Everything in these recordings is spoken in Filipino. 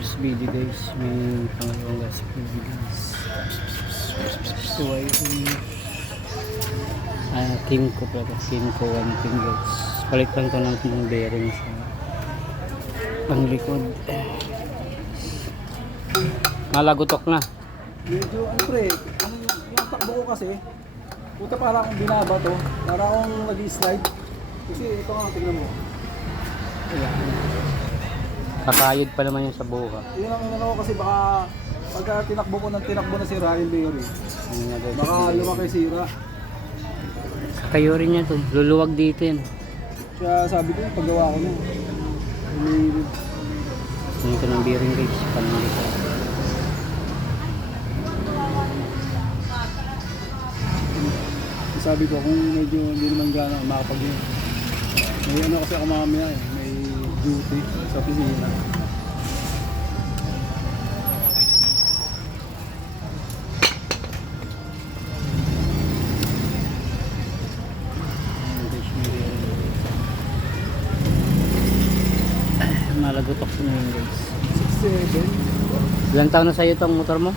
First video guys, may pangalawang gas video guys. So ay Kimco pala, Kimco 110 guys. Palitan ko lang ng bearing sa panglikod. Malagutok na. Medyo ano pre, yung takbo ko kasi puta para akong binaba to, para akong nag-slide. Kasi ito nga, tingnan mo. Ayan. Kakayod pa naman yung sa buha. Yun ang ano ko kasi baka pagka tinakbo ko ng tinakbo na si Ryan Berry, baka lumaki sira. Kayo rin yan to, luluwag dito yan. Kaya sabi ko, paggawa ko na. Ito ng bearing guys, panlikod. Sabi ko kung medyo hindi naman gano'n makapag yun. May ano kasi ako mamaya eh, may duty sa opisina. Malagutok na yun guys. 6'7". Ilang taon na sa'yo itong motor mo?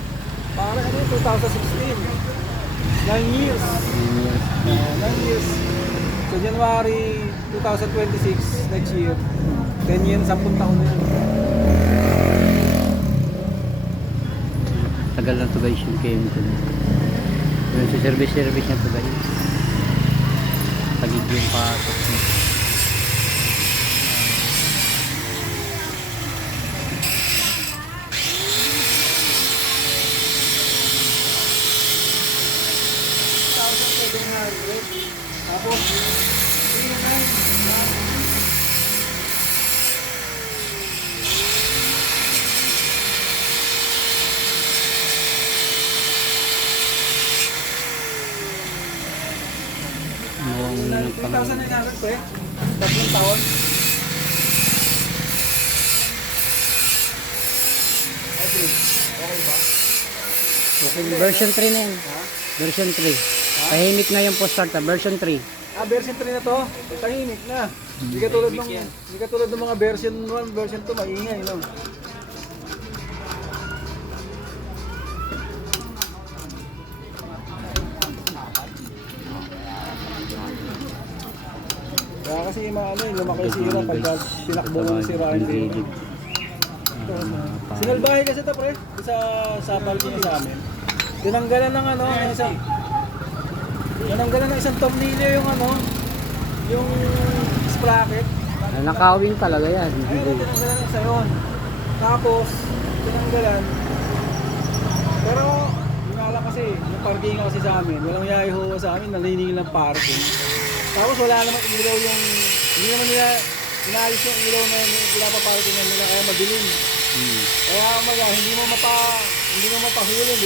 Para ano yun, 2016. 9 years. 9 years. So January 2026, next year. 10 years, 10 taon na yun. Tagal na to guys yung Kimco. Yun sa service niya to guys. Tagig yung pasok niya. Tapos, Mukhang 3,900 pre, 3 taon. Okay, okay ba? version 3 na yan. Ha? Version 3. Tahimik na yung post start version 3. Version 3 na to, tahimik na. Hindi katulad ng mga version 1, version 2, maingay, no? Kaya kasi lumaki sira pagka tinakbo mo si Ryan Berry. Sinalbahe kasi ito pre, sa parking sa amin. Tinanggalan ng isang tornilyo yung sprocket. Nakawin talaga yan. Ayun, tinanggalan ng isa yun. Tapos, tinanggalan. Pero, yun nga lang kasi, yung parking kasi sa amin, walang yayaho sa amin, naniningil ng parking. Tapos wala naman ilaw hindi naman nila inayos yung ilaw na pinapaparking nila, kaya madilim. Kaya hindi mo mapahuli,